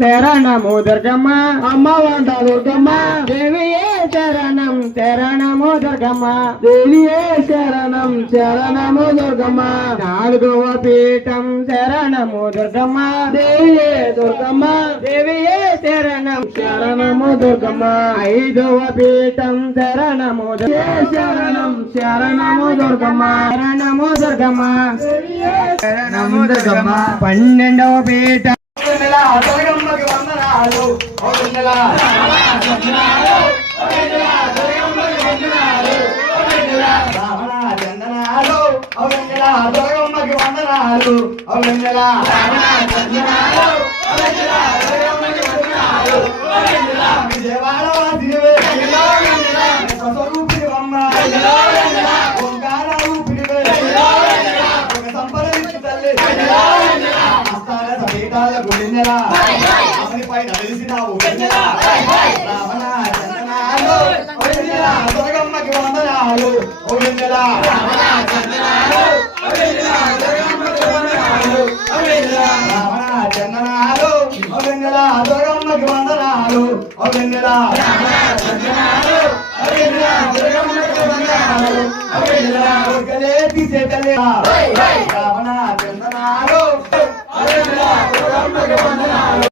శరణము దుర్గమ్మ అమ్మ వంట దుర్గమ్మ దేవియే శరణం శరణము దుర్గమ్మ దేవియే శరణం శరణము దుర్గమ్మ నాలుగవ పీఠం శరణము దుర్గమ్మ దేవియే దుర్గమ్మ దేవియే శరణం శరణము దుర్గమ్మ ఐదవ పీఠం శరణము శరణం శరణము దుర్గమ్మ శరణము దుర్గమ్మ శరణము దుర్గమ్మ పన్నెండవ పీఠం దుర్గమ్మకి వందనాలు దుర్గమ్మకి వందనాలు విజయవాడ స్వరూపిణి బొమ్మ ఓంకార రూపిణి సంపద తల్లి గుడినెలా అమని పైన వెలిసినావు రావణ చందనాలు దుర్గమ్మకి వందనాలు రావణ చందనాలు దుర్గమ్మకి వందనాలు తీసేటలే రావణ చందనాలు